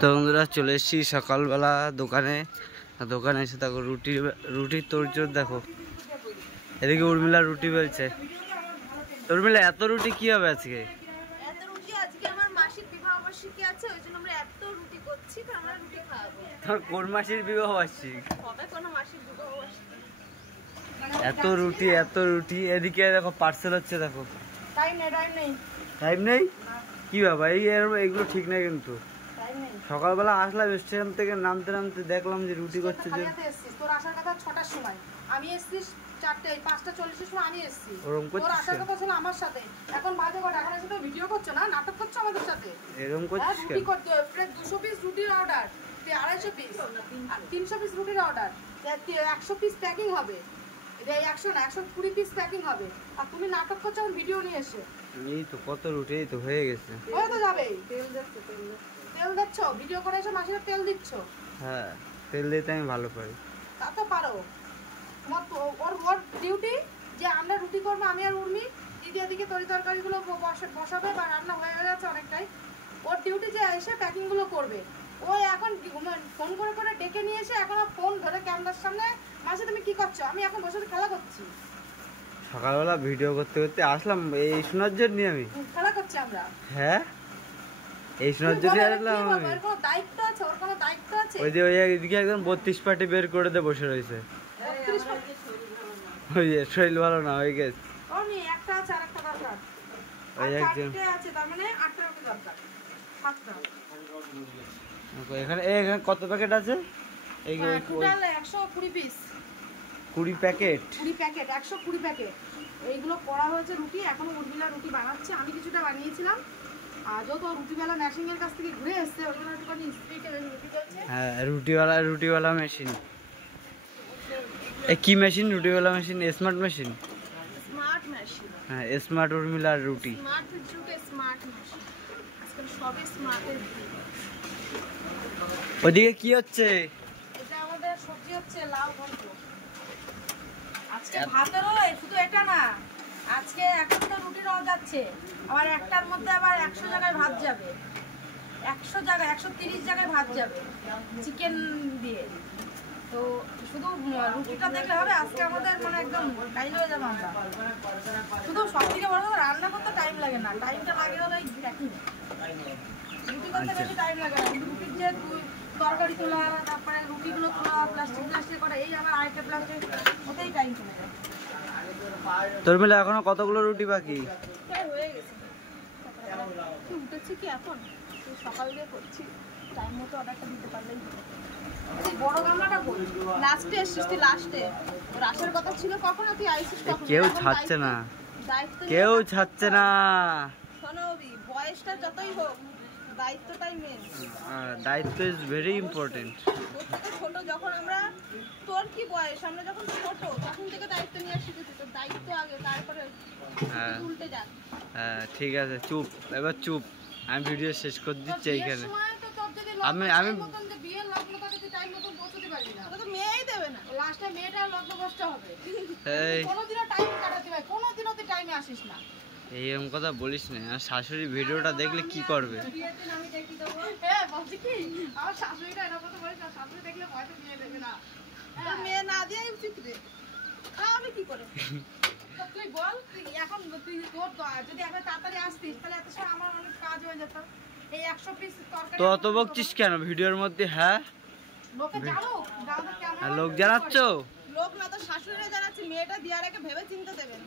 তো বন্ধুরা চলে এসেছি সকালবেলা দোকানে। দোকানে এসে দেখো রুটির তোড়জোড় দেখো। এদিকে উর্মিলা রুটি বেলছে। উর্মিলা এত রুটি কি হবে আজকে? এত রুটি আজকে আমার মাসির বিবাহ বার্ষিকী আছে, ওই জন্য আমরা এত রুটি করছি, তো আমরা রুটি খাওয়াবো। তোর কোন মাসির বিবাহ বার্ষিক? কবে কোন মাসির বিবাহ বার্ষিকী? এত রুটি এদিকে দেখো পার্সেল হচ্ছে দেখো। টাইম নেই কি বাবা, এইগুলো ঠিক না কিন্তু। সকালবেলা আসলাম স্টেশন থেকে নামতে নামতে দেখলাম যে রুটি করছে। যে তোর আসার কথা 6টার সময়, আমি এসেছি 5:40-এর সময় আমি এসেছি। তোর আসার কথা ছিল আমার সাথে, এখন বাজে কটা? এখন এসে তো ভিডিও করছো না, নাটক করছো আমাদের সাথে। এরকম করছিস রুটি করতে প্রায় 200 পিস রুটির অর্ডার, 250 পিস 300 পিস রুটির অর্ডার, 100 পিস প্যাকিং হবে। 100 না 120 পিস প্যাকিং হবে, আর তুমি নাটক করছো আমার ভিডিও নিয়ে এসে। এই তো কত রুটি তো হয়ে গেছে। হয়ে তো যাবে। তেল দিচ্ছ ভিডিও করে এসে মাসিরা তেল দিচ্ছ। হ্যাঁ তেল দিতে আমি ভালো পারি। তা তো পারো। ওর ডিউটি যে আমরা রুটি করবো, আমি আর উর্মি দিদি এদিকে তরি তরকারিগুলো বসাবে বা রান্না হয়ে যাচ্ছে অনেকটাই। ওর ডিউটি যে এসে প্যাকিংগুলো করবে। ও এখন ফোন করে করে ডেকে নিয়ে এসে এখন ফোন ধরে ক্যামেরার সামনে, মাসি তুমি কি করছো? আমি এখন বসে খেলা করছি। সকালবেলা ভিডিও করতে করতে আসলাম এই শোনার জন্য। আমি খেলা করছি আমরা। হ্যাঁ এই শোনার জন্য আসলাম আমি। ওর কোনো দায়িত্ব আছে? ওর কোনো দায়িত্ব আছে? ওই যে ওই একদিকে একদম 32 পার্টি বের করে দিয়ে বসে রয়েছে। ওই যে শরীর ভালো না হয়ে গেছে। ওনি একটা আছে আর একটা দরকার। ওই একজন আছে, তার মানে 8টা রুটি দরকার। 7টা। এখানে কত প্যাকেট আছে? এই total 120 piece. 20 packet. 20 packet 120 packet. এইগুলো করা হয়েছে রুটি, এখনো উর্মিলা রুটি বানাচ্ছে, আমি কিছুটা বানিয়েছিলাম। আর যত রুটিওয়ালা মেশিন এর কাছ থেকে ঘুরে এসেছে, ওই জন্য একটুখানি স্পিডে রুটি চলছে। হ্যাঁ রুটিওয়ালা মেশিন। কি মেশিন? রুটিওয়ালা machine smart machine. Smart machine. হ্যাঁ স্মার্ট উর্মিলার রুটি। স্মার্ট যুগে স্মার্ট মেশিন, আজকাল সবই স্মার্টের। ওদিকে কি হচ্ছে? এটা আমাদের সবজি হচ্ছে লাউ ঘন্ট। আজকে ভাতেরও শুধু এটা না, আজকে একটা রুটির অর্ডার যাচ্ছে, আবার একটার মধ্যে আবার 100 জায়গায় ভাত যাবে। 100 জায়গায় 130 জায়গায় ভাত যাবে চিকেন দিয়ে। তো শুধু রুটিটা দেখলে হবে, আজকে আমাদের মানে একদম টাইম হয়ে যাবে। আমরা শুধু সব থেকে বড় কথা, রান্না করতে টাইম লাগে না, টাইমটা লাগে হলো এই প্যাকিং। রুটি করতে বেশি টাইম লাগে না, কিন্তু রুটির যে তরকারি তোলা, তারপরে রুটিগুলো তোলা, প্লাস্টিক করা, এই আবার আরেকটা প্লাস্টিক, ওতেই টাইম চলে যায়। তোর মিলে এখনো কতগুলো রুটি বাকি? হয়ে গেছে। উঠেছি কি এখন সকাল দিয়ে করছি, টাইম মতো অর্ডারটা দিতে পারলেই বড় গামলাটা বল। লাস্টে এসেছিস তুই, লাস্টে ওর আসার কথা ছিল কখন, তুই আইছিস কখন? কেউ ছাড়ছে না, কেউ ছাড়ছে না। শোনো বয়সটা যতই হোক, দায়িত্বটাই মেন। দায়িত্ব ইজ ভেরি ইম্পর্টেন্ট। ছোট যখন আমরা, তোর কি বয়স, আমরা যখন ছোট তখন থেকে দায়িত্ব নিয়ে শিখেছি। তোর দায়িত্ব আগে, তারপরে উল্টে যাক। হ্যাঁ ঠিক আছে, চুপ এবার চুপ। আমি ভিডিও শেষ করে দিচ্ছি এইখানে। আমি বিয়ের লগ্ন থাকে তুই টাইম মতো পৌঁছতে পারবি না, তো মেয়েই দেবে না, লাস্টে মেয়েটা লগ্ন বসতে হবে। কোনোদিনও টাইম কাটাতে হয়, কোনোদিনও তুই টাইমে আসিস না। এইরকম কথা বলিস না, আর শাশুড়ি ভিডিওটা দেখলে কি করবে? আমি দেখি দেবো। হ্যাঁ বলছি কি, আমার শাশুড়িটা এরকম কথা বলিস না, শাশুড়ি দেখলে হয়তো বিয়ে দেবে না। মেয়ে না দেওয়াই উচিত রে, আমি কি করে? তুই বল, তুই এখন তুই তোর যদি একবার তাড়াতাড়ি আসতিস, তাহলে এত সময় আমার অনেক কাজ হয়ে যেত। এই 100 পিস তরকারি তো অত বকছিস কেন ভিডিওর মধ্যে? হ্যাঁ লোকে জানো, লোক জানাচ্ছ? লোক না তো শাশুড়িরা জানাচ্ছে, মেয়েটা দিয়ার আগে ভেবে চিন্তে দেবেন।